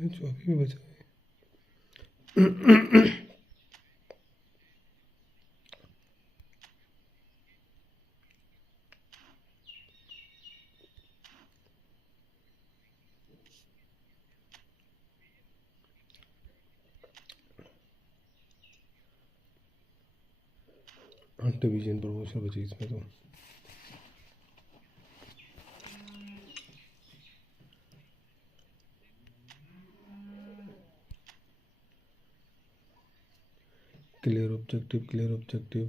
जो अभी भी बचा है। डिवीजन प्रमोशन बची इसमें तो। Clear objective.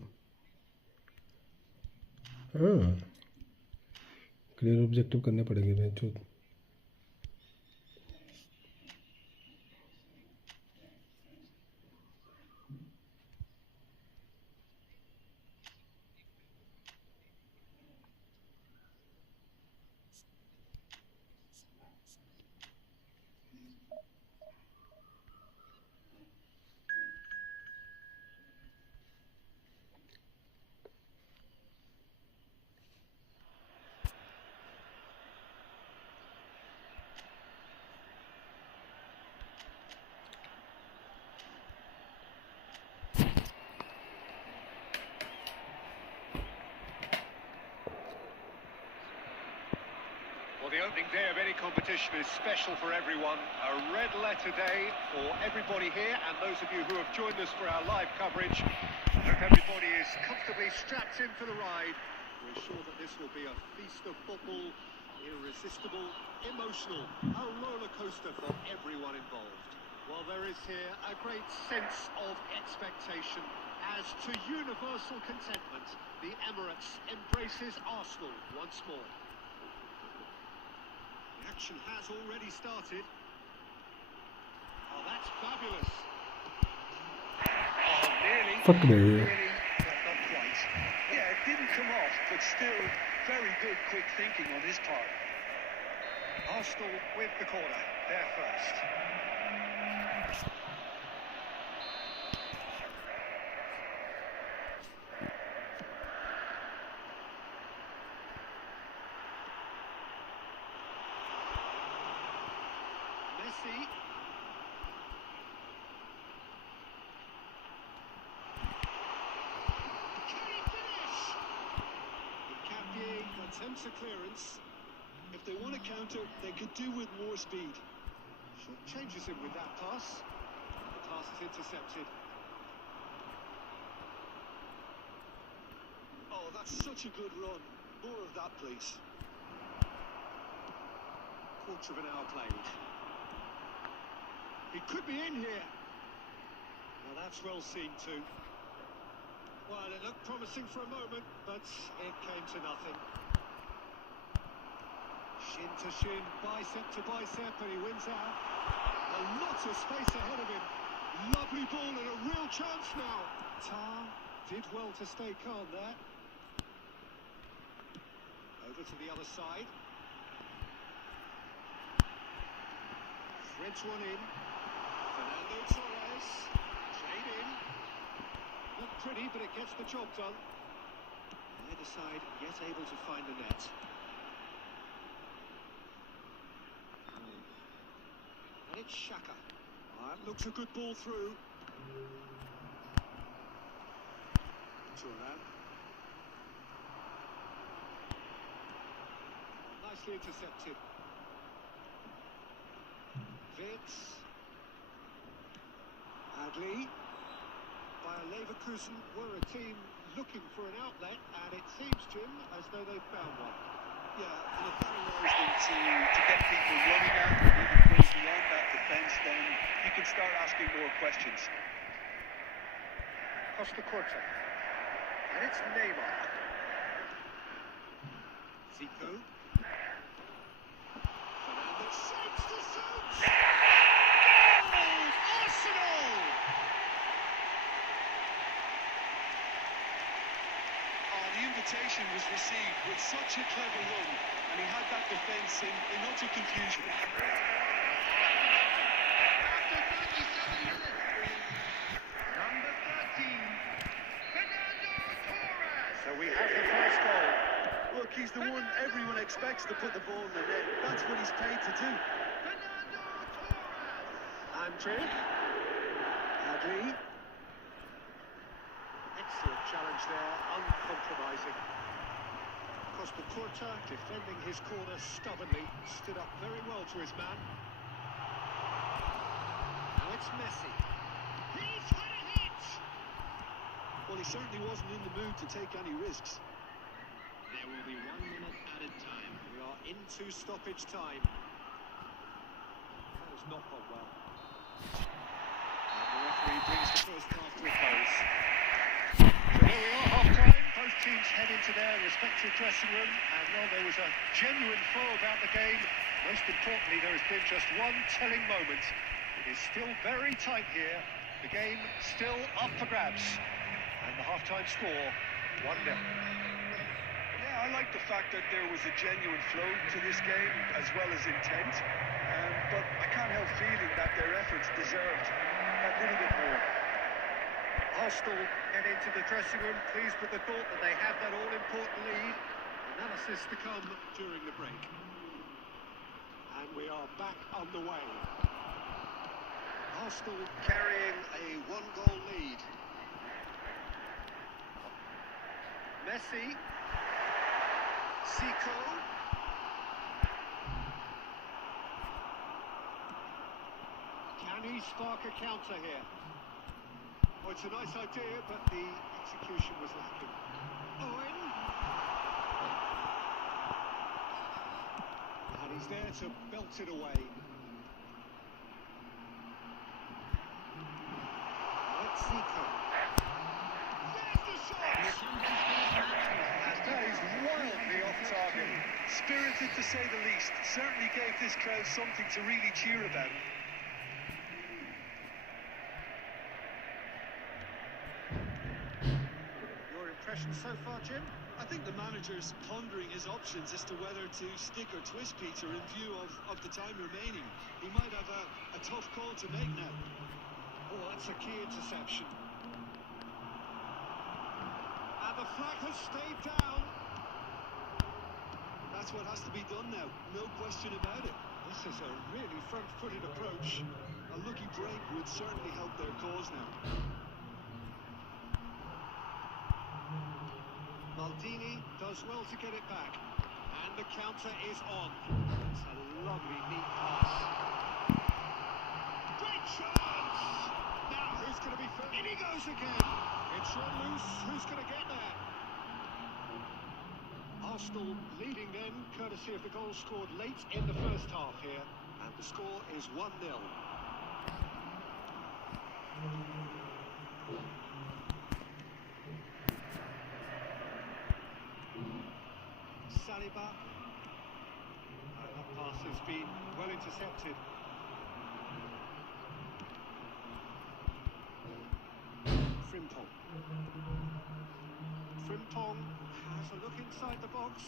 हाँ, क्लियर ऑब्जेक्टिव करने पड़ेंगे बेंचो। Well, the opening day of any competition is special for everyone. A red letter day for everybody here, and those of you who have joined us for our live coverage. Hope everybody is comfortably strapped in for the ride. We're sure that this will be a feast of football, irresistible, emotional, a roller coaster for everyone involved. Well, there is here a great sense of expectation. As to universal contentment, the Emirates embraces Arsenal once more. The action has already started. Oh, that's fabulous. Oh, nearly. Fuck me. Nearly, but not quite. Yeah, it didn't come off, but still very good quick thinking on his part. Arsenal with the corner, they're first. Messi. Can he finish? Capier attempts a clearance. If they want to counter, they could do with more speed. Changes him with that pass. The pass is intercepted. Oh, that's such a good run. More of that, please. Quarter of an hour played. He could be in here. Well, that's well seen too. Well, it looked promising for a moment, but it came to nothing. Shin to shin, bicep to bicep, and he wins out. A lot of space ahead of him. Lovely ball and a real chance now. Tar did well to stay calm there. Over to the other side. Threads one in. Fernando Torres. Played in. Not pretty, but it gets the job done. The other side yet able to find the net. And it's Xhaka. That looks a good ball through. Turnip. Nicely intercepted. Vitz. Adli. Bayer Leverkusen were a team looking for an outlet, and it seems, Jim, as though they've found one. Yeah, and if that allows them to get people running at, even going beyond that defence, then you can start asking more questions. Costa Corta. And it's Neymar. Zico. Fernando shapes to shoot! Goal! Arsenal! Oh, the invitation was received with such a clever run, and he had that defence in utter confusion. After 37 minutes, number 13, Fernando Torres. So we have the first goal. Look, he's the one everyone expects to put the ball in the net. That's what he's paid to do. Fernando Torres. Turnip. Hadley. Excellent challenge there, uncompromising. Costa defending his corner stubbornly, stood up very well to his man. Now it's Messi. He's had a hit! Well, he certainly wasn't in the mood to take any risks. There will be 1 minute added time. We are into stoppage time. That has not gone well. And the referee brings the first half to a close. So there we are, half-time. Both teams head into their respective dressing room, and while there was a genuine flow about the game, most importantly there has been just one telling moment. It is still very tight here. The game still up for grabs. And the half-time score, 1-0. Yeah, I like the fact that there was a genuine flow to this game as well as intent, but I can't help feeling that their efforts deserved that little bit more. Arsenal head into the dressing room pleased with the thought that they had that all-important lead. Analysis to come during the break. And we are back on the way. Arsenal carrying a 1-goal lead. Messi. Zico. Can he spark a counter here? Oh, it's a nice idea, but the execution was lacking. Owen. And he's there to belt it away. Let's Zico. There's the shot! That is wildly off target. Spirited to say the least. Certainly gave this crowd something to really cheer about. So far, Jim? I think the manager's pondering his options as to whether to stick or twist Peter in view of the time remaining. He might have a tough call to make now. Oh, that's a key interception. And the flag has stayed down. That's what has to be done now, no question about it. This is a really front-footed approach. A lucky break would certainly help their cause now. Maldini does well to get it back, and the counter is on. It's a lovely neat pass. Great chance! Now who's going to be first? In he goes again. It's run loose. Who's going to get there? Arsenal leading then, courtesy of the goal scored late in the first half here, and the score is 1-0. Saliba. That pass has been well intercepted. Frimpong. Frimpong has a look inside the box.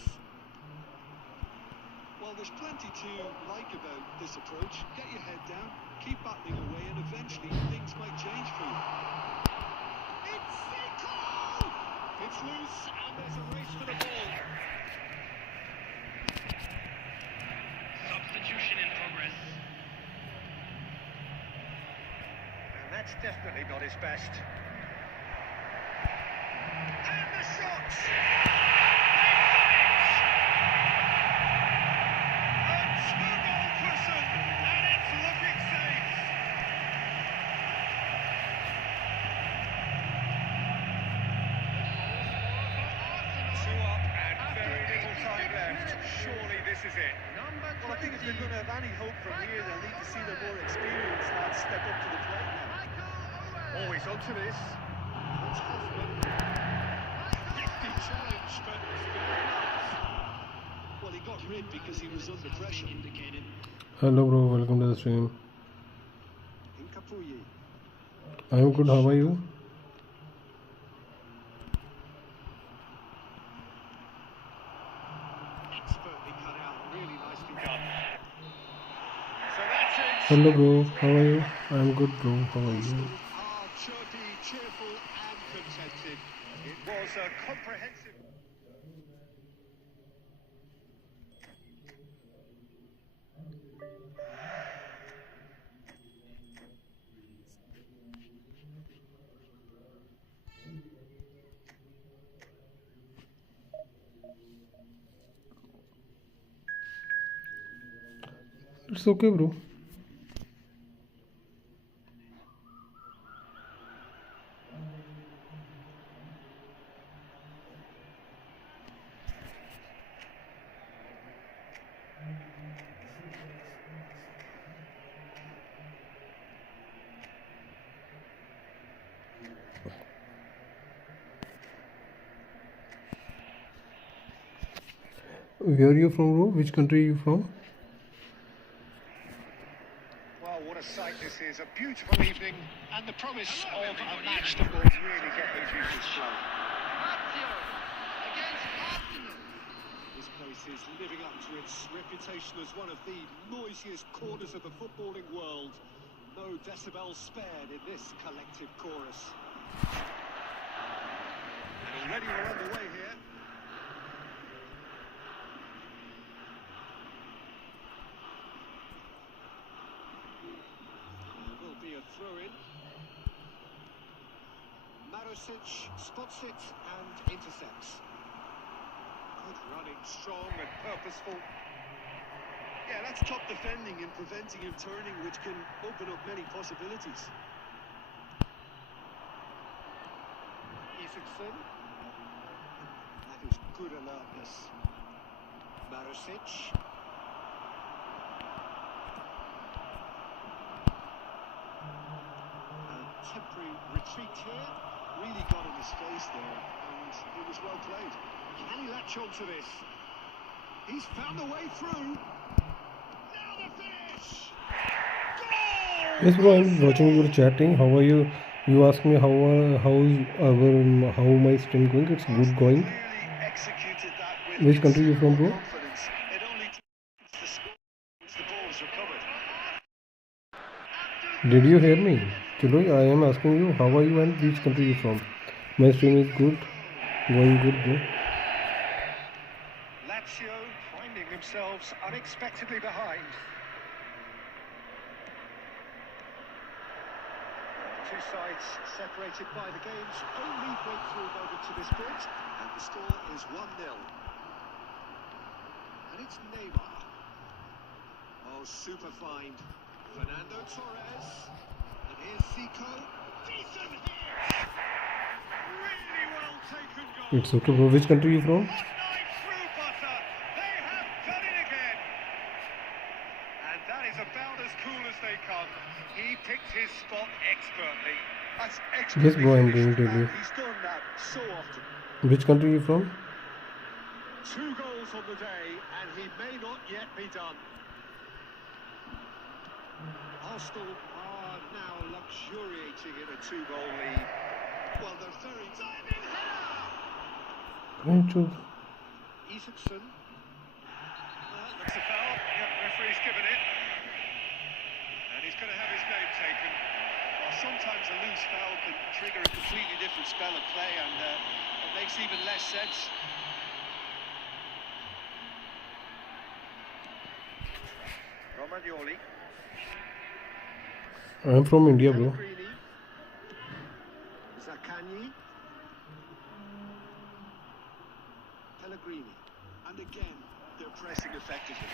Well, there's plenty to like about this approach. Get your head down, keep battling away, and eventually things might change for you. It's Zico! It's loose, and there's a race for the ball. Substitution in progress. And that's definitely not his best. And the shot! A two-goal cushion, and it's looking safe. Two up and very little time left. Surely this is it. Well, I think if they're going to have any hope from here, they'll need to see their more experienced lads step up to the plate now. Always onto this. It's Hoffman. Nifty challenge, but fair enough. Well, he got rid because he was under pressure. Indicated. Hello bro, welcome to the stream. Incapuyi. I'm good, how are you? Expertly cut out, really nicely done. So that's it. Hello bro, how are you? I'm good bro, how are you? Are chirpy, cheerful and contented. It was a comprehensive... It's okay, bro. Where are you from, bro? Which country are you from? Well, what a sight this is. A beautiful evening and the promise of a match that will really get the juices flowing. This place is living up to its reputation as one of the noisiest corners of the footballing world. No decibels spared in this collective chorus. And already we're underway here. There will be a throw-in. Marosic spots it and intercepts. Good running, strong and purposeful. Yeah, that's top defending and preventing him turning, which can open up many possibilities. Isaacson. That is good alertness. Marosic. A temporary retreat here. Really got in his face there, and it was well played. Can he latch on to this? He's found a way through. Now the finish! Goal! Yes, bro. I'm watching your chatting. How are you? You ask me how my stream going? It's good going. Clearly executed that with Which country you from, bro? confidence. It only takes the score once the ball is recovered. Did you hear me? Chalo, I am asking you how are you and which country you from? My stream is good, going good, bro. Lazio finding themselves unexpectedly behind. Two sides separated by the game's only breakthrough moment to this point, and the score is 1-0. And it's Neymar. Oh, super find. Fernando Torres. And here's Zico. Decent hit! Really well taken goal. It's okay, bro. Which country you from? What nice through butter! They have done it again! And that is about as cool as they come. He picked his spot expertly. That's Yes, bro. I'm finished, doing and daily. he's done that so often. Which country you from? 2 goals on the day, and he may not yet be done. Arsenal are now luxuriating in a 2-goal lead. Well, they're very diving header! Isaacson. Looks a foul. Yep, referee's given it. And he's going to have his name taken. Well, sometimes a loose foul can trigger a completely different spell of play, and it makes even less sense. Romagnoli. I'm from India, bro. Pellegrini. Zaccagni. Pellegrini. And again, they're pressing effectively.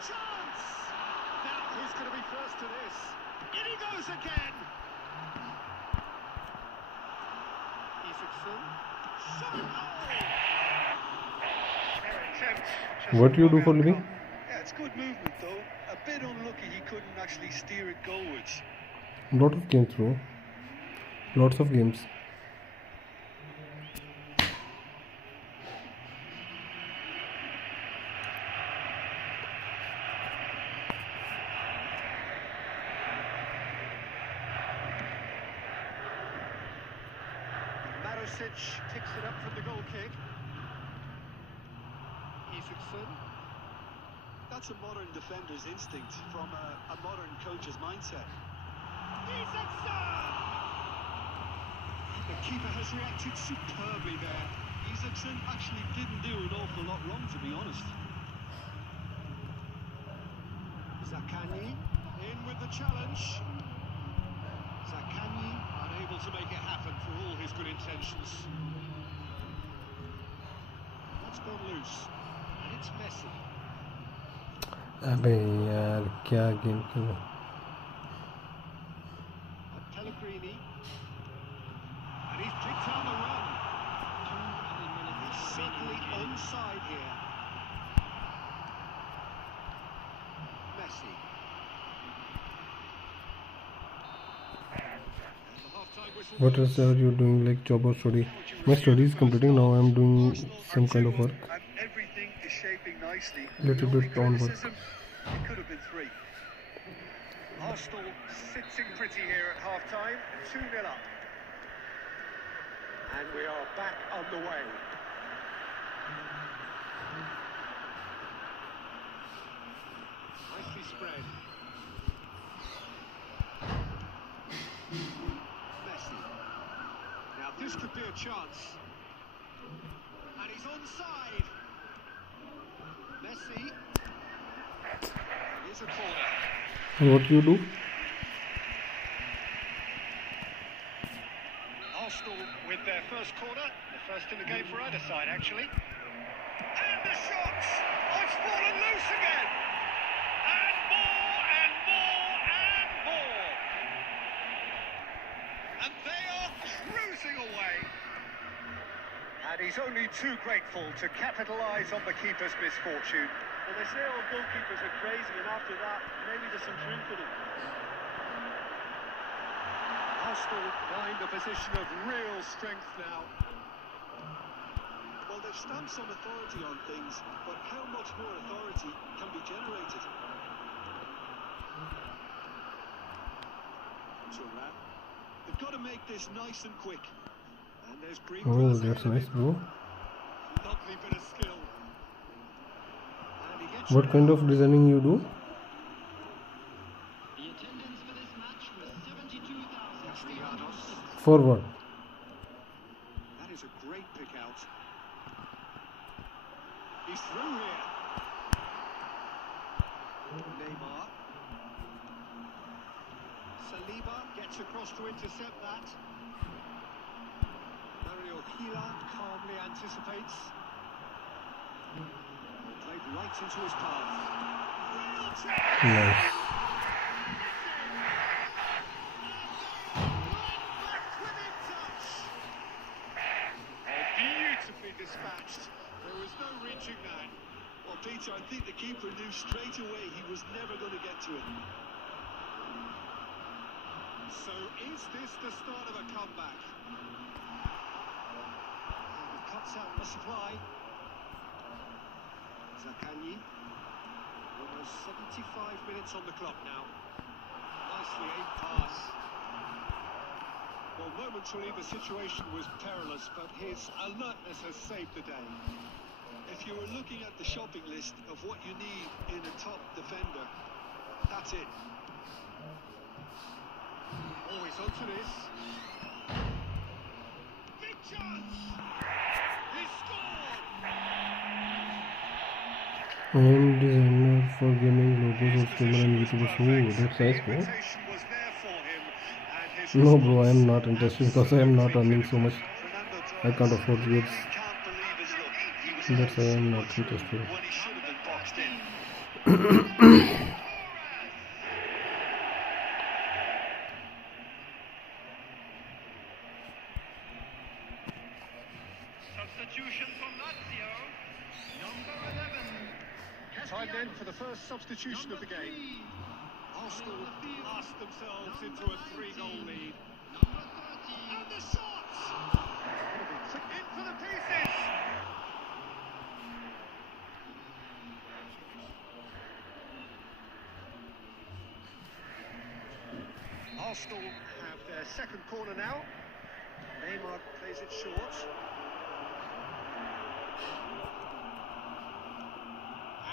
Chance! Now who's going to be first to this? In he goes again! Isaacson. Shot! Oh! What do you do for living? Yeah, it's good movement though. A bit unlucky he couldn't actually steer it goalwards. Lot of games, bro. Lots of games. Marosic picks it up from the goal kick. Isaacson. That's a modern defender's instinct from a modern coach's mindset. Isaacson! The keeper has reacted superbly there. Isaacson actually didn't do an awful lot wrong, to be honest. Zaccagni in with the challenge. Zaccagni unable to make it happen for all his good intentions. That's gone loose. And it's Messi. अबे यार क्या game खेला Pellegrini. And he's picked out the run. He's certainly onside here. Messi. What else are you doing, like job or study? My study is completing now. I'm doing some kind of work. And everything is shaping nicely. Little The only bit on work. criticism, it could have been 3. Arsenal sitting pretty here at half-time, 2-0 up. And we are back on the way. Nicely spread. Messi. Now this could be a chance. And he's onside. Messi. Here's a corner. And what you do? Arsenal with their first corner, the first in the game for either side, actually. And the shots! Oh, it's fallen loose again! And more, and more, and more! And they are cruising away! And he's only too grateful to capitalise on the keeper's misfortune. Well, they say all goalkeepers are crazy, and after that, maybe there's some truth in it. Arsenal find a position of real strength now. Well, they've stamped some authority on things, but how much more authority can be generated? Turan. They've got to make this nice and quick. And there's green Oh, grass that's ahead of nice, him. bro. Lovely bit of skill. And he gets What kind of designing you do? The attendance for this match was 72,300. For what? That is a great pick out. He's through here. Neymar. Saliba gets across to intercept that. Mario Gila calmly anticipates. Played right into his path. Real chance! Nice. Left within touch. Oh, beautifully dispatched. There was no reaching that. Well, Peter, I think the keeper knew straight away he was never going to get to it. So is this the start of a comeback? And he cuts out the supply. Zaccagni. Almost 75 minutes on the clock now. Nicely aimed pass. Well, momentarily the situation was perilous, but his alertness has saved the day. If you were looking at the shopping list of what you need in a top defender, that's it. Oh, he's onto this. Big chance! He scored! I am designer for gaming logos of streamer and YouTubers. Oh, that's nice, bro. Expectation was there for him, and his No, bro, I am response not interested because I am not earning so much. I can't afford it. Can't believe his luck. He was That's why I am not interested. when he should have been boxed in. Substitution from Lazio, number 11. Time then for the first substitution of the game. Arsenal asked themselves into a 3-goal lead. Number 13. And the shots! In for the pieces! Arsenal have their second corner now. Neymar plays it short.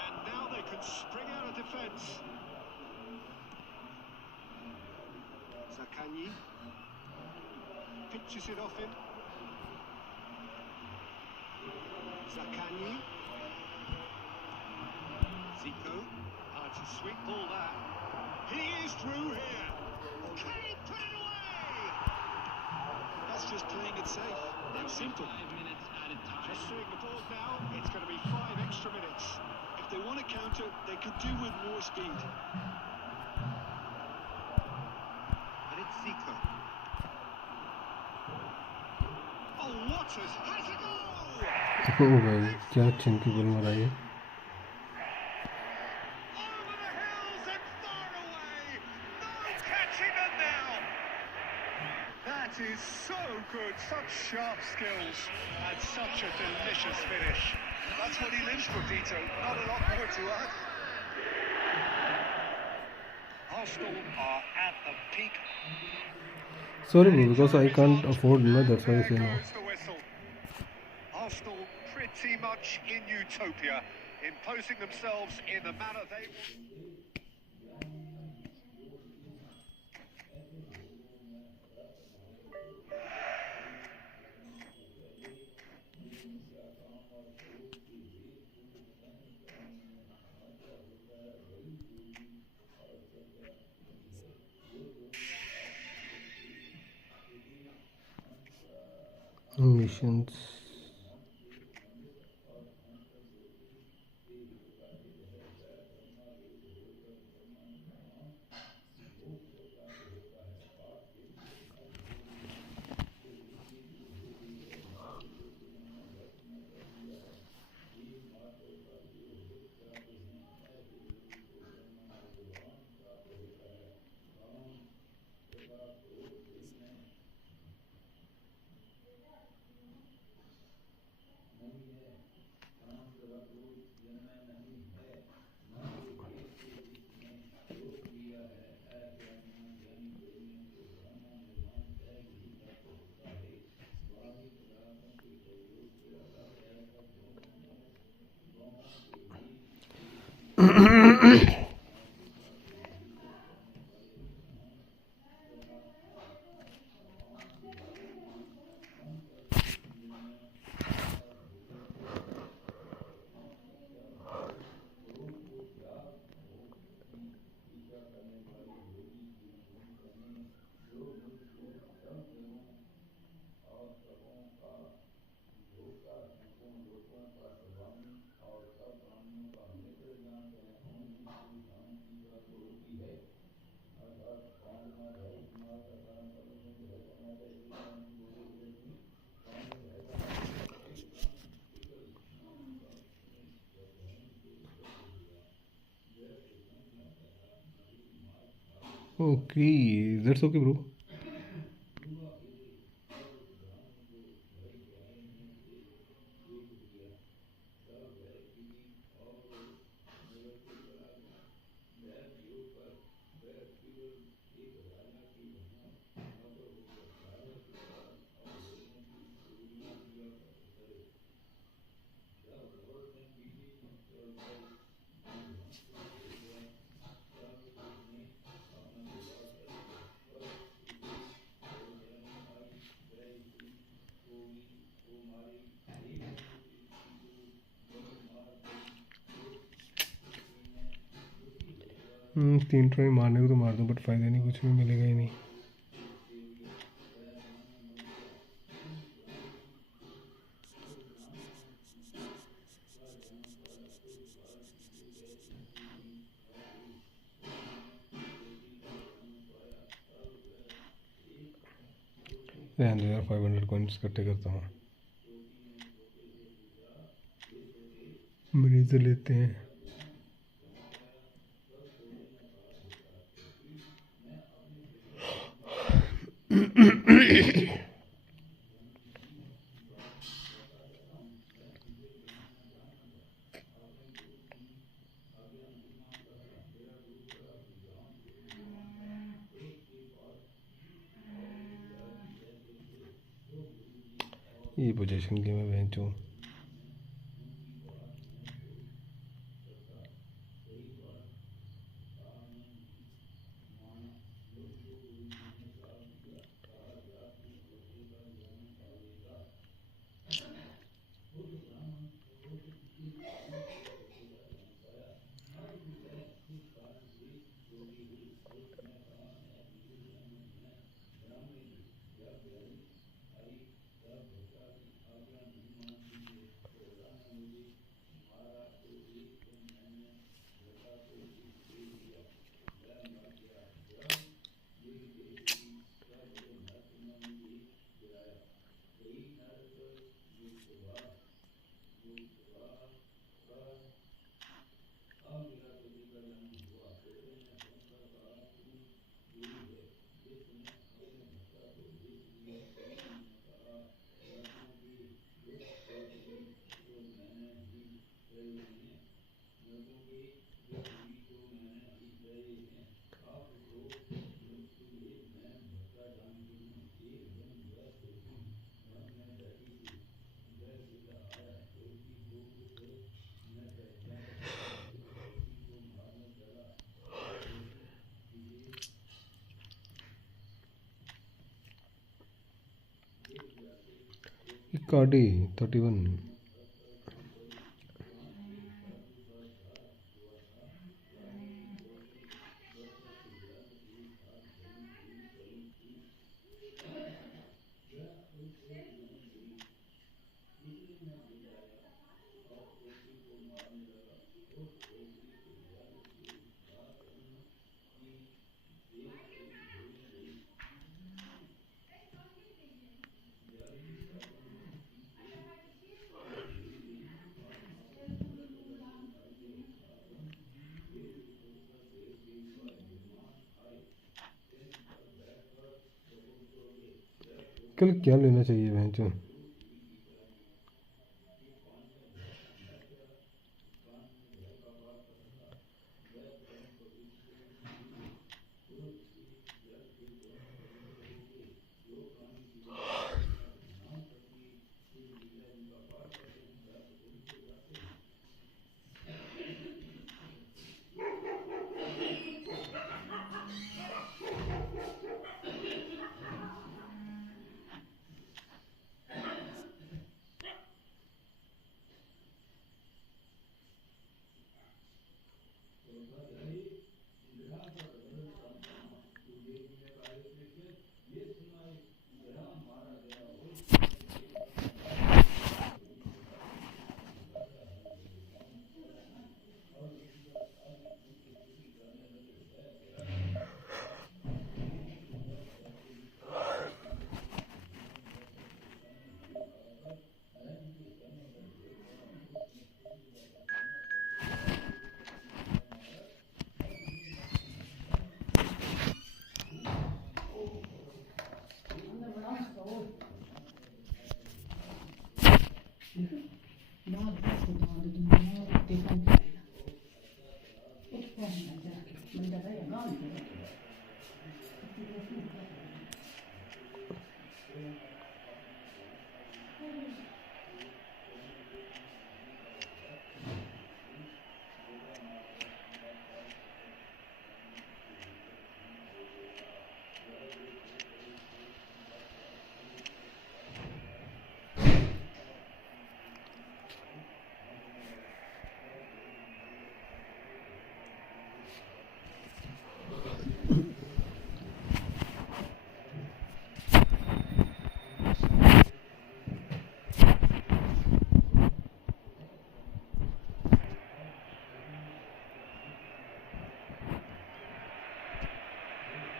And now they can spring out of defence. Zaccagni pitches it off him. Zaccagni. Zico. It's a sweet ball that. He is through here. Can he put it away? That's just playing it safe. It's simple. 5 minutes at a time. Just seeing the board now, it's going to be 5 extra minutes. If they want to counter, they could do with more speed. And it's Zico. Oh, what has a goal! ओ भाई क्या चंकी गोल मारा ये. Over the hills and far away! No catching it now! That is so good, such sharp skills and such a delicious finish. That's what he lives for, Vito. Not a lot more to add. Arsenal are at the peak. Sorry bro, because I can't afford no, that's why I say no. There goes the whistle. Arsenal pretty much in utopia, imposing themselves in the manner they want. Missions. Okay, that's okay, bro. तीन try मारने को तो मार दूँ but फ़ायदा नहीं, कुछ भी मिलेगा ही नहीं. रहने दो यार, 500 कॉइन्स इकट्ठे करता हूँ. मरीज लेते हैं. ये पोजीशन की मैं बेंच हूँ. Cardi 31. कल क्या लेना चाहिए भैंचो?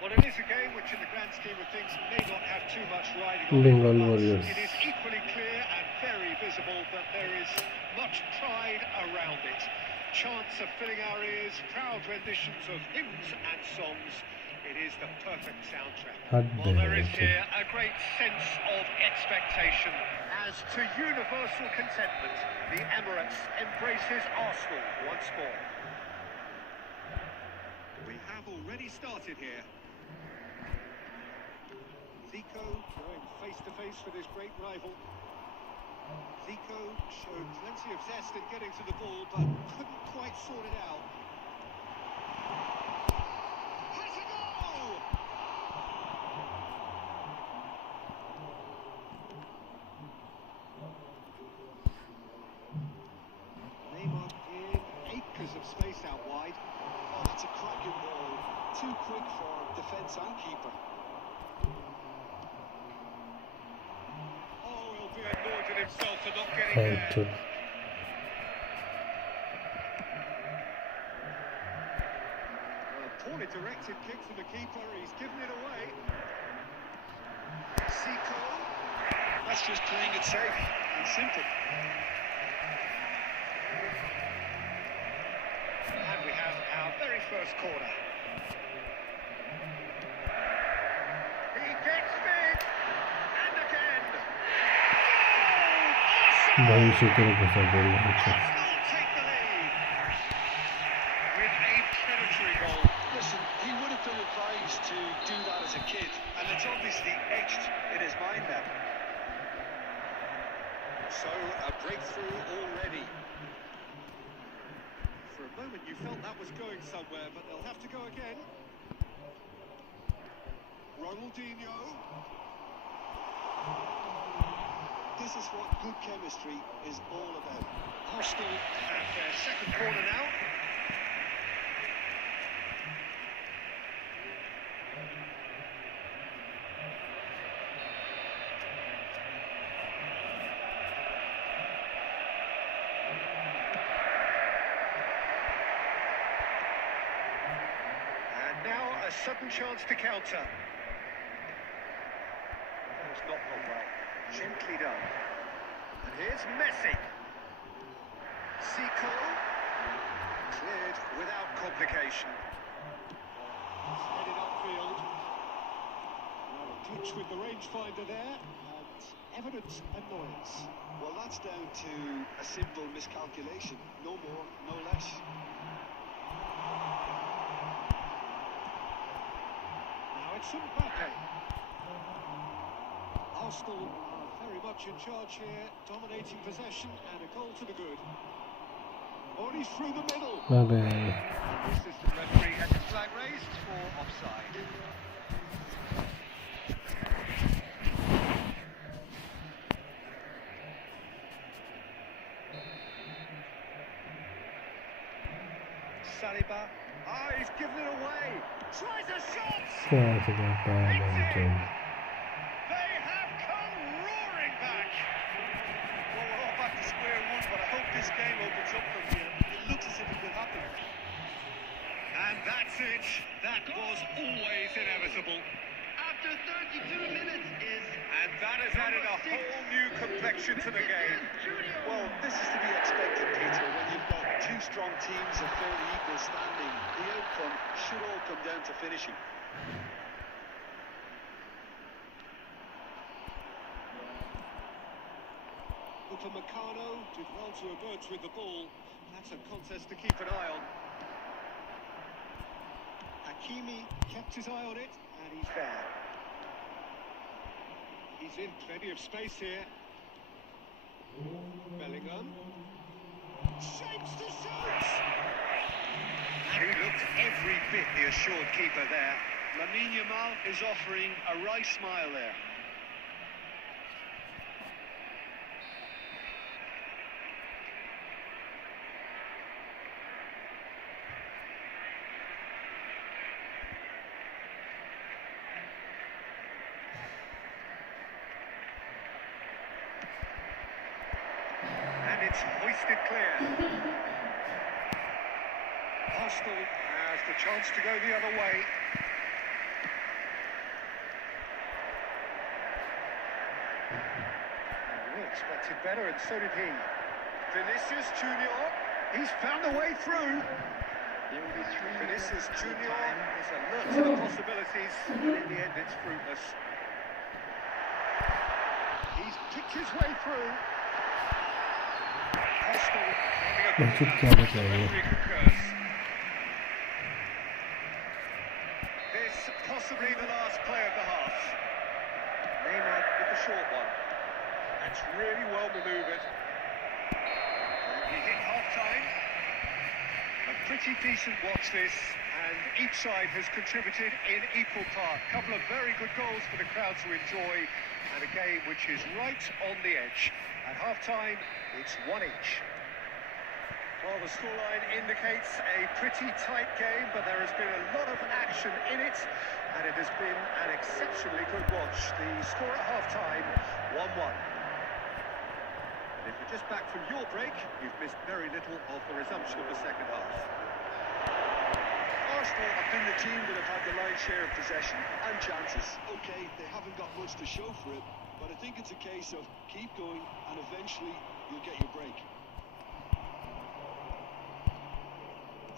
Well, it is a game which, in the grand scheme of things, may not have too much riding on Bengal it, but Warriors. it is equally clear and very visible that there is much pride around it. Chants are filling our ears, proud renditions of hymns and songs. It is the perfect soundtrack. Well, there is here a great sense of expectation as, to universal contentment, the Emirates embraces Arsenal once more. We have already started here. Zico going face-to-face with his great rival. Zico showed plenty of zest in getting to the ball, but couldn't quite sort it out. Has a goal! Neymar in, acres of space out wide. Oh, that's a cracking ball. Too quick for defence and keeper. Oh, he'll be annoyed at himself for not getting there. A poorly directed kick from the keeper, he's given it away. Zico. That's just playing it safe and simple. And we have our very first corner. He gets it, and again. भाई शुक्र है कैसा बोल रहा है Arsenal take the lead with a predatory goal. Listen, he would have been advised to do that as a kid, and it's obviously etched in his mind now. So, a breakthrough already. For a moment you felt that was going somewhere, but they'll have to go again. Ronaldinho. This is what good chemistry is all about. Arsenal have their second corner now. Now a sudden chance to counter. That's not gone well. Gently done. And here's Messi. Seco. Cleared without complication. It's headed upfield. Well, a glitch with the rangefinder there, and evident annoyance. Well, that's down to a simple miscalculation. No more, no less. It's Mbappe. Arsenal are very much in charge here, dominating possession and a goal to the good. Only through the middle. Okay. The assistant referee had his flag raised for offside. Saliba. Ah, he's given it away. Tries a shot. Yeah, I think that's bad momentum. They have come roaring back. Well, we're all back to square one, but I hope this game opens up from here. It looks as if it will happen. And that's it. That was always inevitable. After 32 minutes is... And that has added a whole new complexion to the game. Well, this is to be expected, Peter. When you've got two strong teams of fairly equal standing, the outcome should all come down to finishing. Upamecano did well to avert with the ball. That's a contest to keep an eye on. Hakimi kept his eye on it, and he's there. He's in plenty of space here. Bellingham. Shapes to shoot! And he looked every bit the assured keeper there. Lamine Yamal is offering a wry smile there. It's hoisted clear. Arsenal has the chance to go the other way. We expected better, and so did he. Vinicius Junior, he's found a way through. Vinicius Junior is alert to the possibilities, but in the end it's fruitless. He's picked his way through. Masuk क्या बचाएंगे? This possibly the last play of the half. Neymar with the short one. That's really well manoeuvred. He hit half-time. A pretty decent watch this, and each side has contributed in equal part. A couple of very good goals for the crowd to enjoy, and a game which is right on the edge. At half-time, it's 1 each. Well, the scoreline indicates a pretty tight game, but there has been a lot of action in it, and it has been an exceptionally good watch. The score at half-time, 1-1. And if you're just back from your break, you've missed very little of the resumption of the second half. Arsenal have been the team that have had the lion's share of possession and chances. Okay, they haven't got much to show for it, but I think it's a case of keep going and eventually you'll get your break.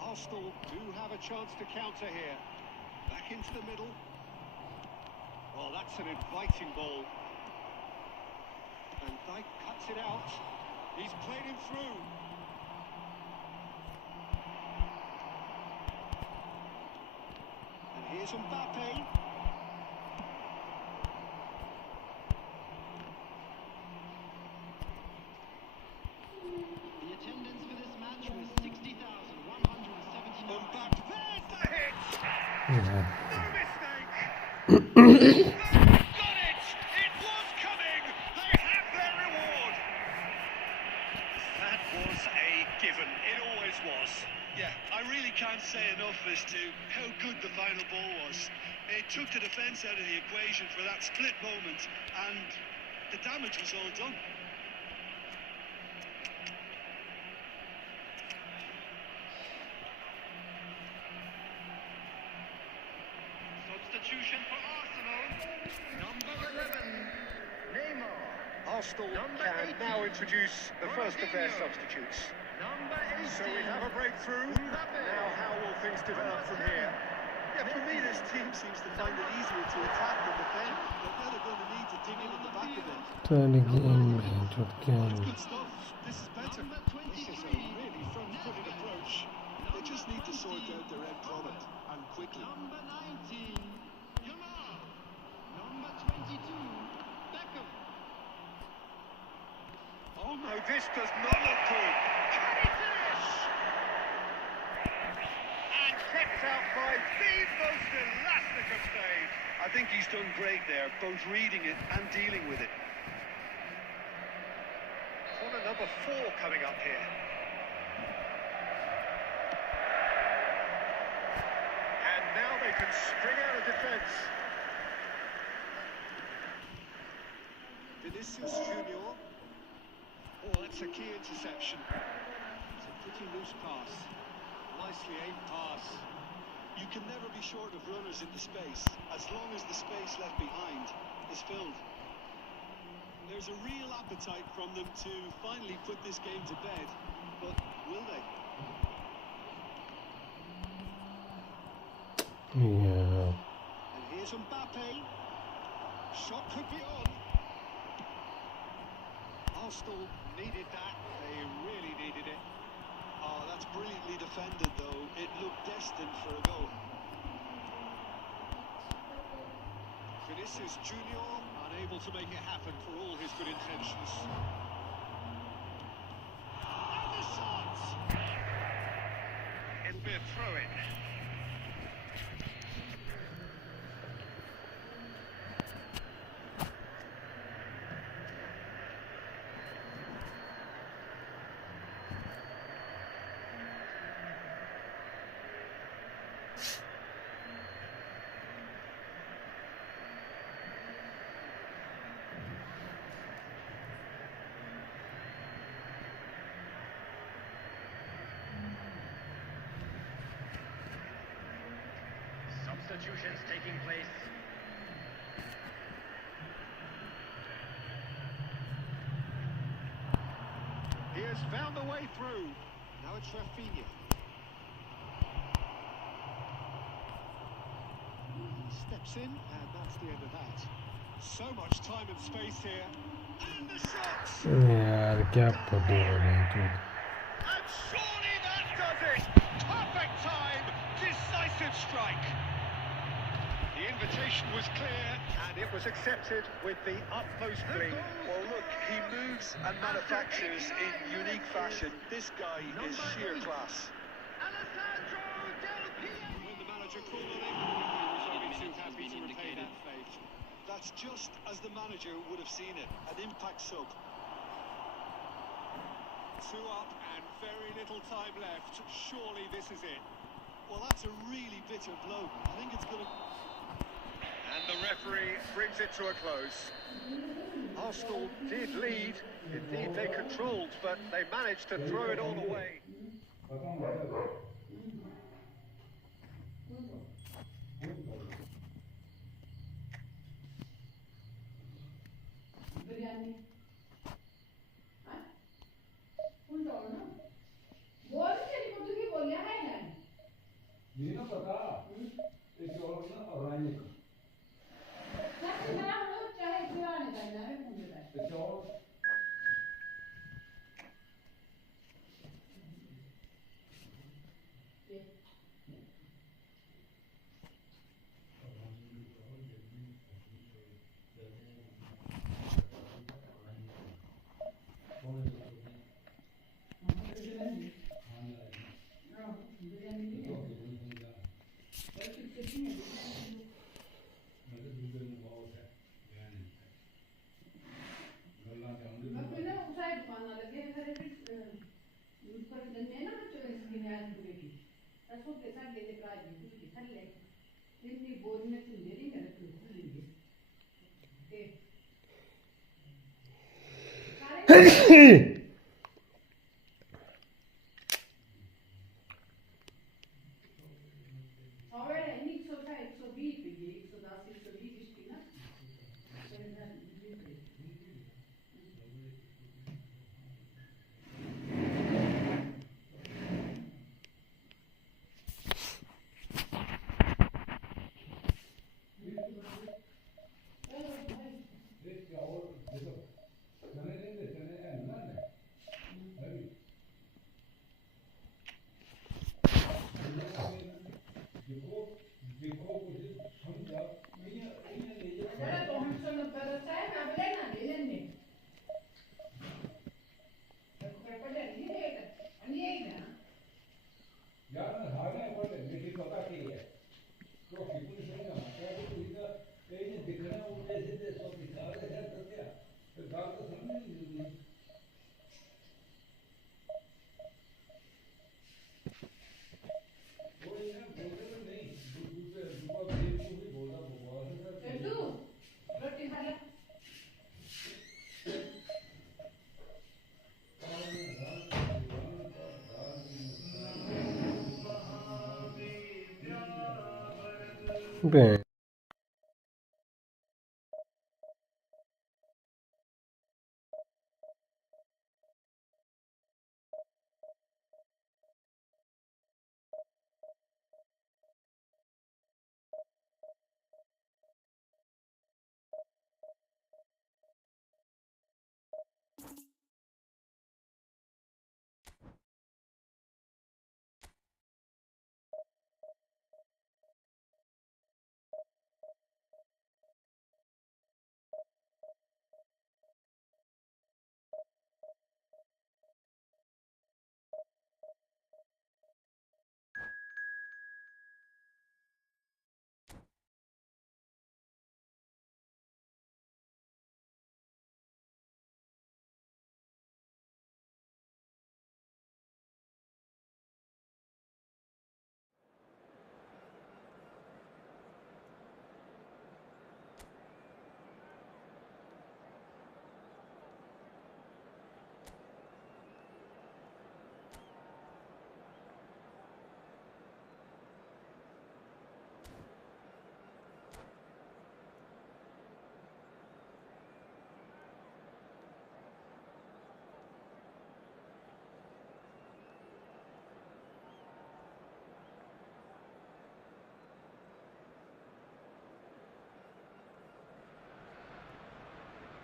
Arsenal do have a chance to counter here. Back into the middle. Well, that's an inviting ball. And Dyke cuts it out. He's played him through. And here's Mbappe. The attendance for this match was 60,179. Mbappe, there's the hit! Yeah. No mistake! They've got it! It was coming! They have their reward! I really can't say enough as to how good the final ball was. It took the defence out of the equation for that split moment, and the damage was all done. Substitution for Arsenal. Number 11, Neymar. Arsenal can now introduce the first of their substitutes. Number 18. So we have a breakthrough. Now how will things develop from here? Yeah, for me, this team seems to find it easier to attack than defend. But now they're going to need to dig in at the back of it. Turning in into That's game. good stuff. This is better. This is a really front-footed approach. They just need to sort out their end product, and quickly. Number 19, Yamal. Number 22, Beckham. Oh no, this does not look good. Can he finish? And kept out by the most elastic of saves. I think he's done great there, both reading it and dealing with it. Corner number 4 coming up here. And now they can spring out of defence. Vinicius Junior. Oh, that's a key interception. It's a pretty loose pass. Nicely aimed pass. You can never be short of runners into space, as long as the space left behind is filled. There's a real appetite from them to finally put this game to bed, but will they? Yeah. And here's Mbappe. Shot could be on. Arsenal needed that. They really needed it. Oh, that's brilliantly defended, though. It looked destined for a goal. Vinicius Junior, Unable to make it happen for all his good intentions. And the shot! It'll be a throw-in. Substitutions taking place. He has found a way through. now it's Rafinha. He steps in, and that's the end of that. So much time and space here. And the shots! यार क्या पढ़े हो रहे हैं तुम? And surely that does it! Perfect time, decisive strike. The invitation was clear, and it was accepted with the utmost glee. Well, look, he moves and manufactures in unique fashion. This guy is sheer class. When the manager called on him, he was only too happy to repay that favour. That's just as the manager would have seen it, an impact sub. 2 up and very little time left. Surely this is it. Well, that's a really bitter blow. I think it's going to... And the referee brings it to a close. Arsenal did lead, indeed they controlled, but they managed to throw it all away. Bem.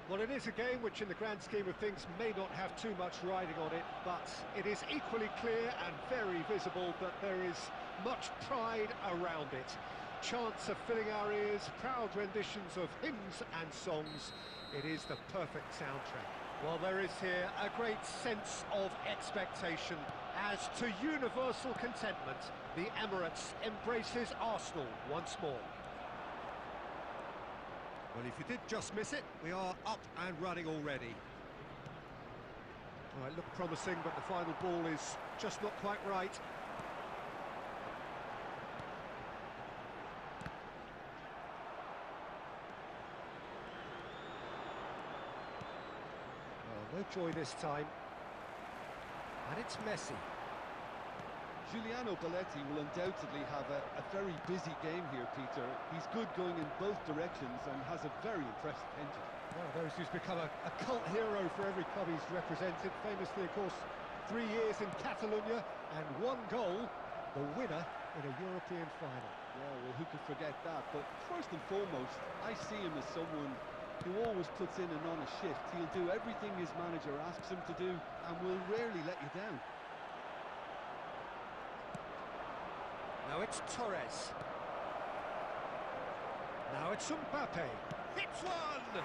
Well, it is a game which in the grand scheme of things may not have too much riding on it, but it is equally clear and very visible that there is much pride around it. Chants are filling our ears, proud renditions of hymns and songs. It is the perfect soundtrack. Well, there is here a great sense of expectation as to universal contentment. The Emirates embraces Arsenal once more. Well, if you did just miss it, we are up and running already. Well, it looked promising, but the final ball is just not quite right. Well, no joy this time. And it's Messi. Giuliano Belletti will undoubtedly have a very busy game here, Peter. He's good going in both directions and has a very impressive engine. One of those who's become a cult hero for every club he's represented. Famously, of course, 3 years in Catalonia and 1 goal, the winner in a European final. Yeah, well, who could forget that? But first and foremost, I see him as someone who always puts in an honest shift. He'll do everything his manager asks him to do and will rarely let you down. Now it's Torres. Now it's Mbappe. Hits one!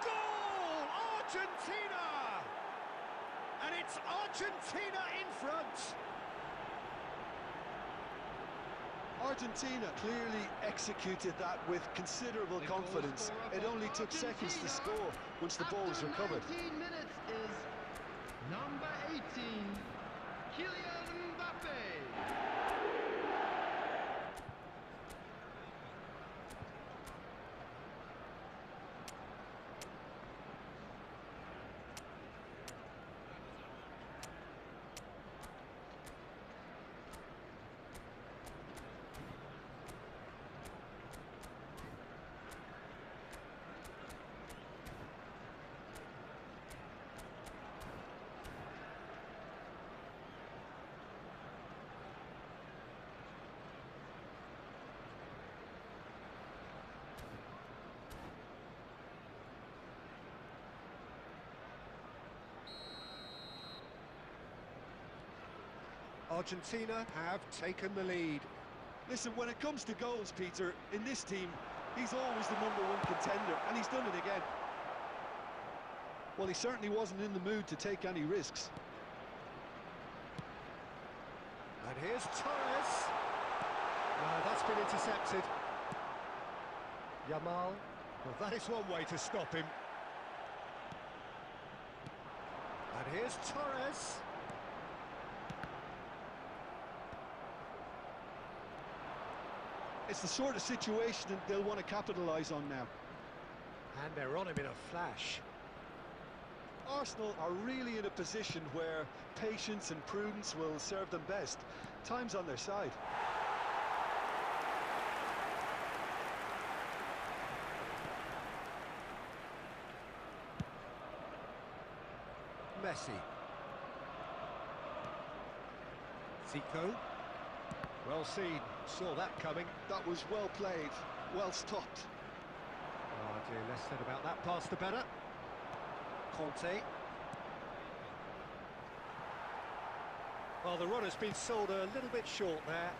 Goal! Argentina! And it's Argentina in front! Argentina clearly executed that with considerable confidence. It only took seconds to score once the ball was recovered. 19 minutes is number 18, Kylian Mbappe. Argentina have taken the lead. Listen, when it comes to goals, Peter, in this team, he's always the #1 contender, and he's done it again. Well, he certainly wasn't in the mood to take any risks. And here's Torres. No, that's been intercepted. Yamal. Well, that is one way to stop him. And here's Torres. It's the sort of situation that they'll want to capitalise on now. And they're on him in a flash. Arsenal are really in a position where patience and prudence will serve them best. Time's on their side. Messi. Zico. Well seen, saw that coming. That was well played, well stopped. Oh dear, less said about that pass the better. Conte. Well, the run has been sold a little bit short there.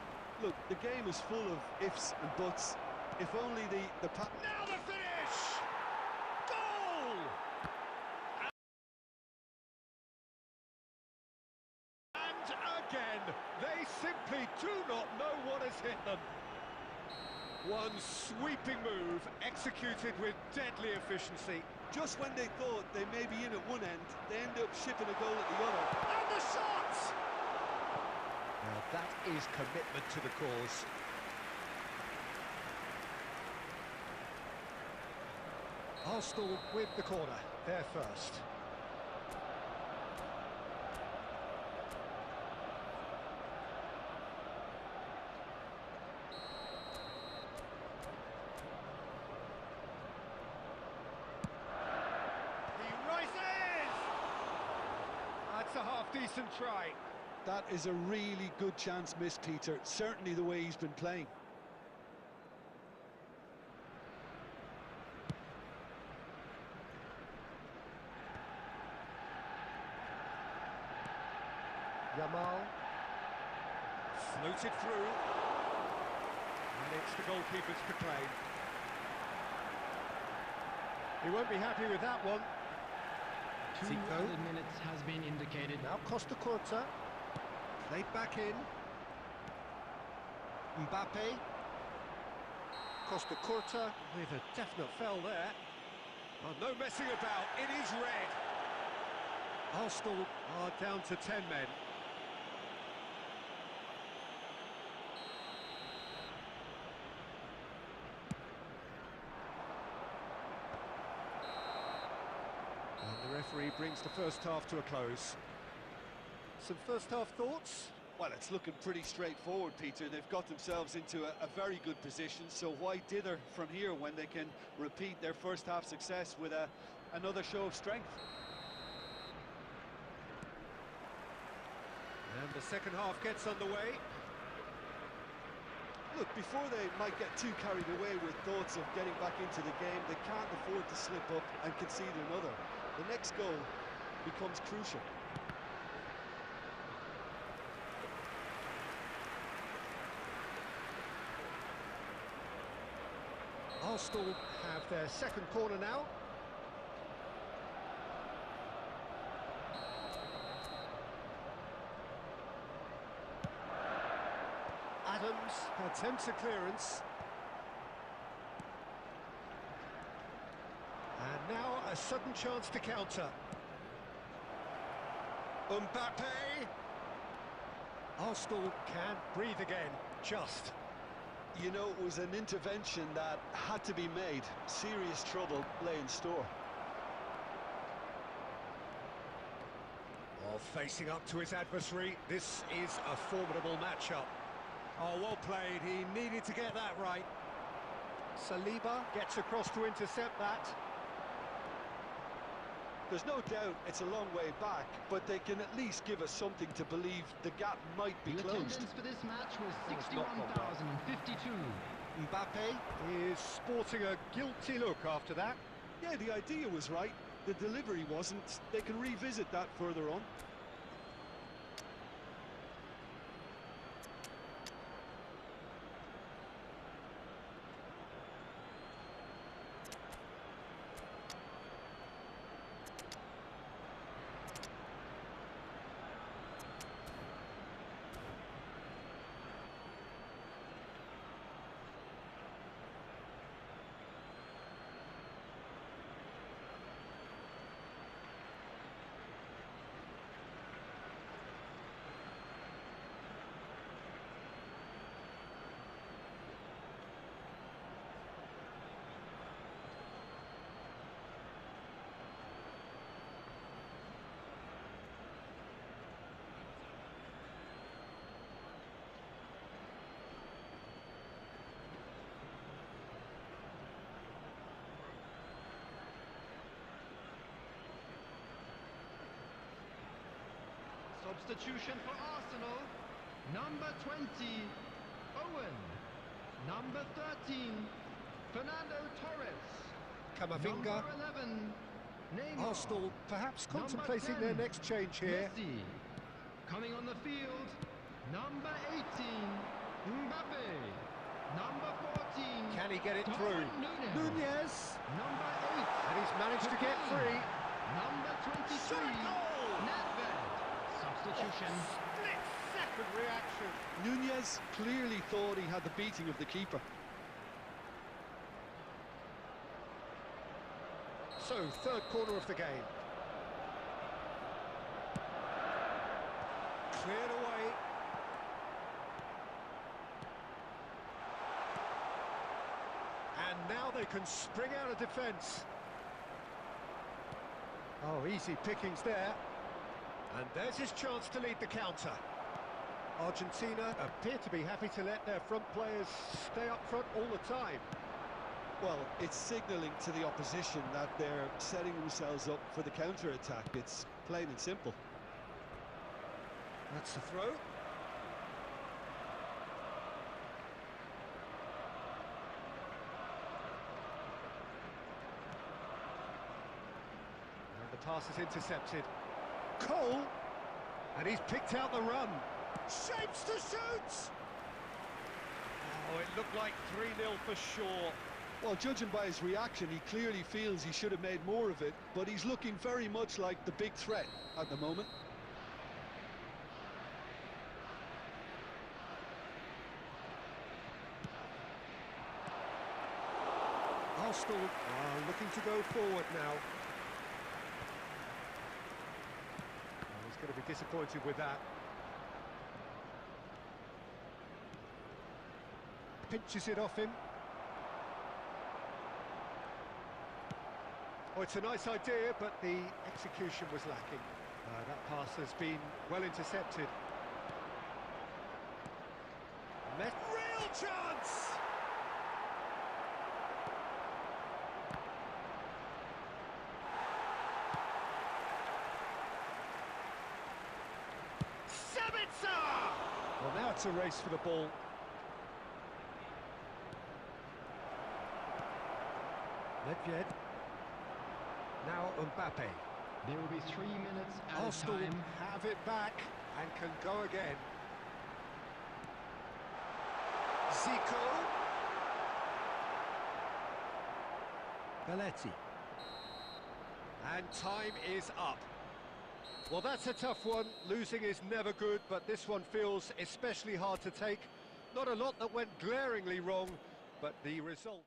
Look, the game is full of ifs and buts. If only the pass... Now the finish! Goal! And again, they simply do not know what has hit them. One sweeping move, executed with deadly efficiency. Just when they thought they may be in at one end, they end up shipping a goal at the other. And the shot! Now that is commitment to the cause. Arsenal with the corner, they're first. That's a half-decent try. That is a really good chance missed, Peter. Certainly the way he's been playing. Yamal. Floated through. And it's the goalkeeper's to claim. He won't be happy with that one. 2 added minutes has been indicated. Now Costa Curta. Played back in. Mbappe. Costa Curta with a definite foul there. Oh, no messing about, it is red. Arsenal are down to 10 men. And the referee brings the first half to a close. Some first half thoughts? Well, it's looking pretty straightforward, Peter. They've got themselves into a very good position, so why dither from here when they can repeat their first half success with another show of strength? And the second half gets underway. Look, before they might get too carried away with thoughts of getting back into the game, they can't afford to slip up and concede another. The next goal becomes crucial. Arsenal have their second corner now. Adams attempts a clearance. And now a sudden chance to counter. Mbappe! Arsenal can't breathe again, just. You know, it was an intervention that had to be made. Serious trouble lay in store. Well, facing up to his adversary, this is a formidable matchup. Oh, well played, he needed to get that right. Saliba gets across to intercept that. There's no doubt it's a long way back, but they can at least give us something to believe the gap might be closed. The attendance for this match was 61,052. Mbappe is sporting a guilty look after that. Yeah, the idea was right, the delivery wasn't. They can revisit that further on. Substitution for Arsenal. Number 20, Owen. Number 13, Fernando Torres. Camavinga. Number 11, Neymar. Arsenal perhaps Number contemplating 10, their next change here. Messi. Coming on the field, number 18, Mbappe. Number 14, Can he get it Darwin through? Núñez. Núñez. Number 8, And he's managed to get free. Number 23, Shot goal! Nedved. Substitution. Split-second reaction. Núñez clearly thought he had the beating of the keeper. So, third corner of the game. Cleared away. And now they can spring out of defence. Oh, easy pickings there. And there's his chance to lead the counter. Argentina appear to be happy to let their front players stay up front all the time. Well, it's signalling to the opposition that they're setting themselves up for the counter-attack. It's plain and simple. That's the throw. And the pass is intercepted. Cole! And he's picked out the run. Shapes to shoot! Oh, it looked like 3-0 for sure. Well, judging by his reaction, he clearly feels he should have made more of it, but he's looking very much like the big threat at the moment. Arsenal are looking to go forward now. Oh, he's going to be disappointed with that. Pinches it off him. Oh, it's a nice idea, but the execution was lacking. That pass has been well intercepted. Real chance! Well, now it's a race for the ball. Nedved. Now Mbappe. There will be 3 minutes at a Arsenal time. have it back and can go again. Zico. Belletti. And time is up. Well, that's a tough one. Losing is never good, but this one feels especially hard to take. Not a lot that went glaringly wrong, but the result...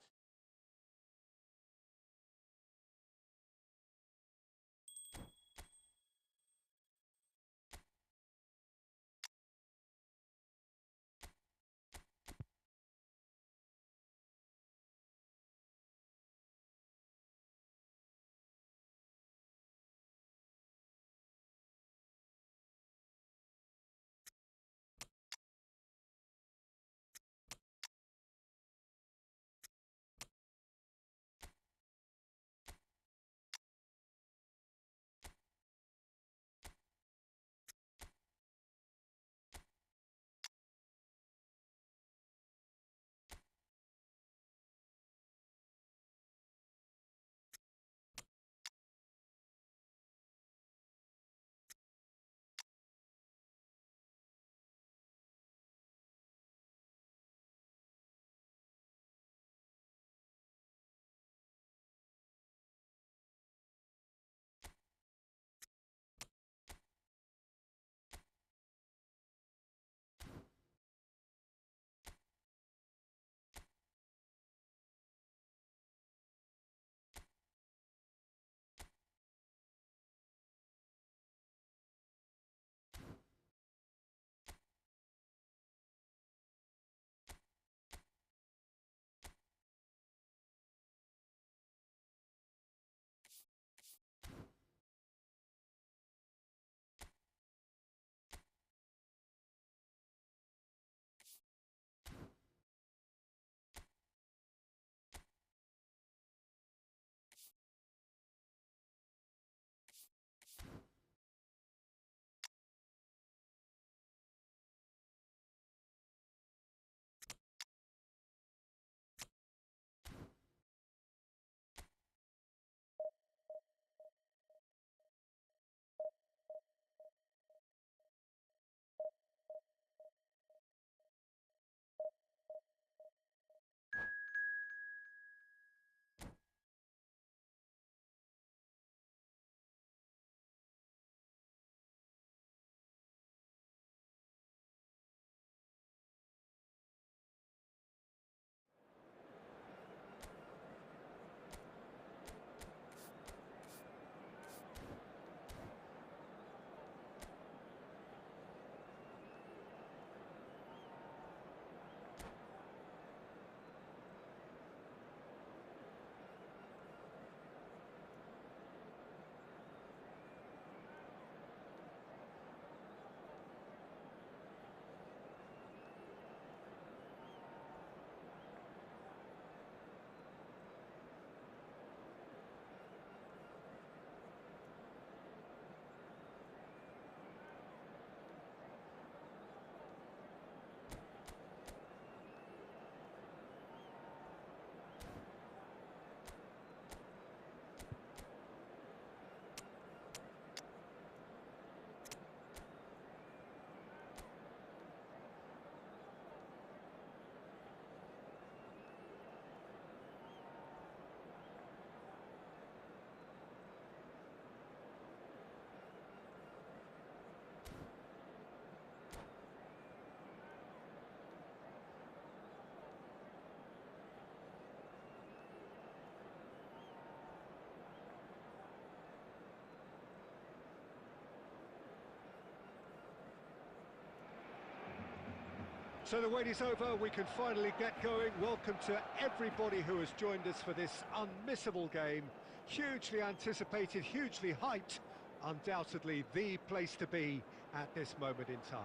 So the wait is over, we can finally get going. Welcome to everybody who has joined us for this unmissable game. Hugely anticipated, hugely hyped, undoubtedly the place to be at this moment in time.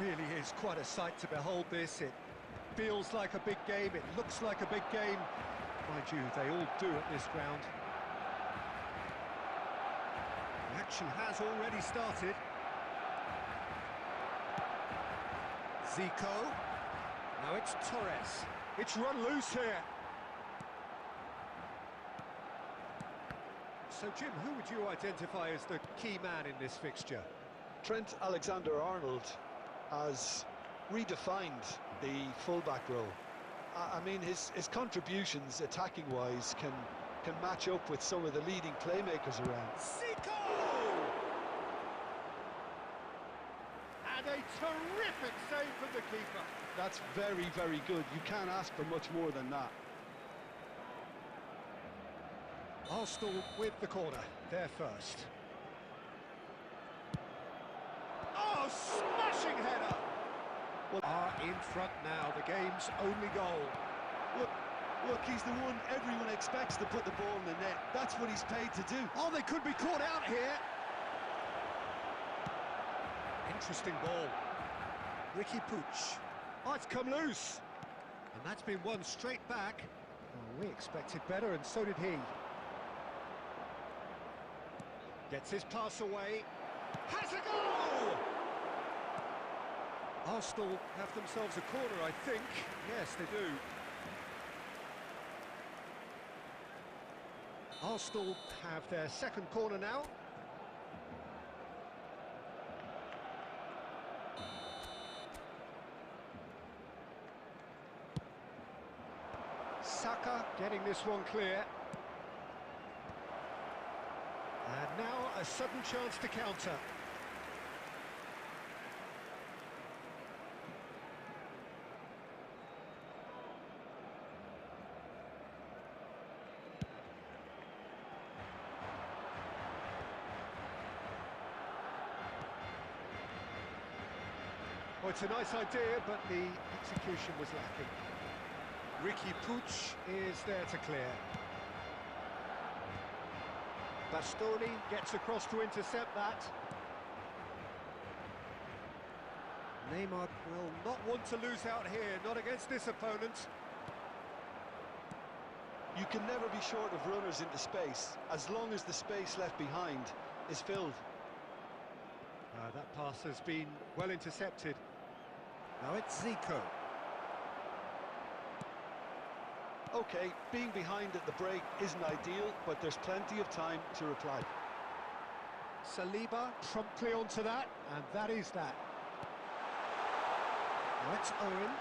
Really is quite a sight to behold this. It feels like a big game, it looks like a big game. Mind you, they all do at this ground. The action has already started. Zico. Now it's Torres. It's run loose here. So, Jim, who would you identify as the key man in this fixture? Trent Alexander-Arnold has redefined the fullback role. I mean, his contributions, attacking-wise, can match up with some of the leading playmakers around. Zico! And a terrific save from the keeper. That's very, very good. You can't ask for much more than that. Arsenal with the corner, they're first. Oh, smashing header! Well, are in front now, the game's only goal. Look, he's the one everyone expects to put the ball in the net. That's what he's paid to do. Oh, they could be caught out here. Interesting ball. Ricky Puig. Oh, it's come loose. And that's been won straight back. Oh, we expected better, and so did he. Gets his pass away. Has a goal! Arsenal have themselves a corner, I think. Yes, they do. Arsenal have their second corner now. Saka getting this one clear. And now a sudden chance to counter. Well, it's a nice idea, but the execution was lacking. Ricky Puig is there to clear. Bastoni gets across to intercept that. Neymar will not want to lose out here, not against this opponent. You can never be short of runners into space, as long as the space left behind is filled. That pass has been well intercepted. Now it's Zico. Okay, being behind at the break isn't ideal, but there's plenty of time to reply. Saliba promptly onto that, and that is that. Now it's Owen.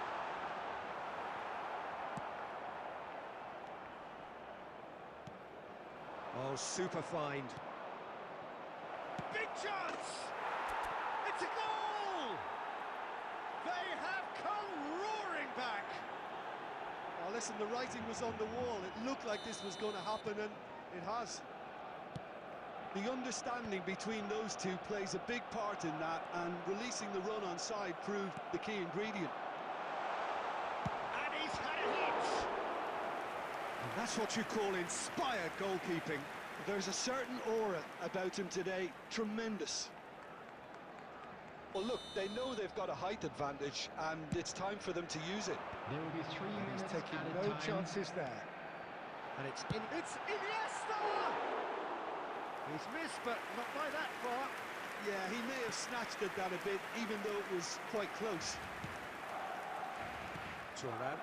Oh, super find. Big chance! It's a goal! They have come roaring back! Now listen, the writing was on the wall. It looked like this was going to happen, and it has. The understanding between those two plays a big part in that, and releasing the run on side proved the key ingredient. And he's had a hit! And that's what you call inspired goalkeeping. There's a certain aura about him today, tremendous. Well, look, they know they've got a height advantage, and it's time for them to use it. There will be 3 minutes He's taking added no time. chances there. And it's Iniesta! He's missed, but not by that far. Yeah, he may have snatched at that a bit, even though it was quite close. Turnip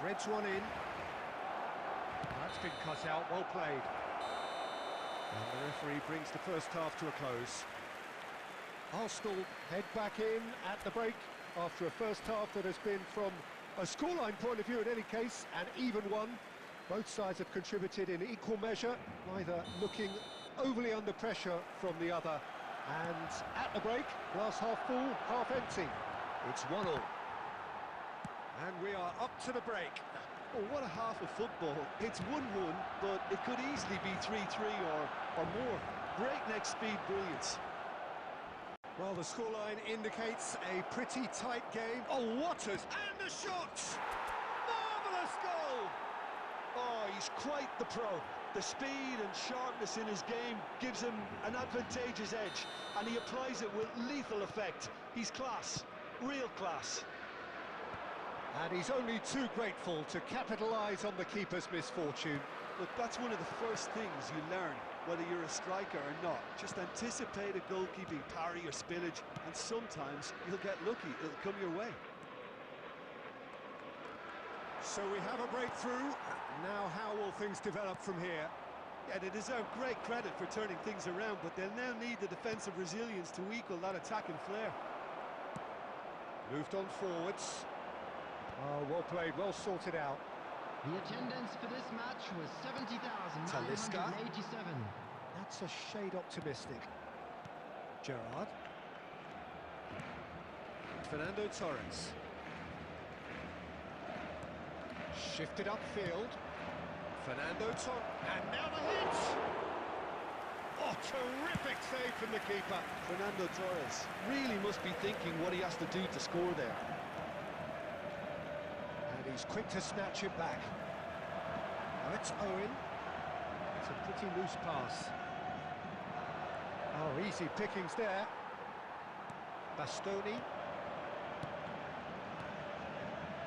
threads one in. That's been cut out, well played. And the referee brings the first half to a close. Arsenal head back in at the break after a first half that has been, from a scoreline point of view in any case, an even one. Both sides have contributed in equal measure, neither looking overly under pressure from the other. And at the break, glass half full, half empty. It's 1-1. And we are up to the break. Oh, what a half of football. It's 1-1, but it could easily be 3-3 or more. Breakneck speed brilliance. Well, the scoreline indicates a pretty tight game. Oh, what a... And the shot! Marvellous goal! Oh, he's quite the pro. The speed and sharpness in his game gives him an advantageous edge, and he applies it with lethal effect. He's class, real class. And he's only too grateful to capitalise on the keeper's misfortune. Look, that's one of the first things you learn, whether you're a striker or not. Just anticipate a goalkeeping parry or spillage, and sometimes you'll get lucky, it'll come your way. So we have a breakthrough. Now how will things develop from here? Yeah, they deserve great credit for turning things around, but they'll now need the defensive resilience to equal that attacking flair. Moved on forwards. Oh, well played, well sorted out. The attendance for this match was 70,987. That's a shade optimistic. Gerrard. Fernando Torres. Shifted upfield. Fernando Torres. And now the hit! Oh, terrific save from the keeper. Fernando Torres really must be thinking what he has to do to score there. And he's quick to snatch it back. Now it's Owen. It's a pretty loose pass. Oh, easy pickings there. Bastoni.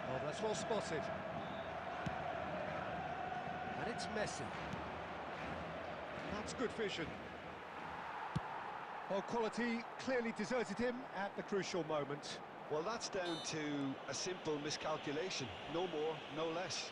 Oh, that's well spotted. And it's Messi. That's good vision. Well, quality clearly deserted him at the crucial moment. Well, that's down to a simple miscalculation. No more, no less.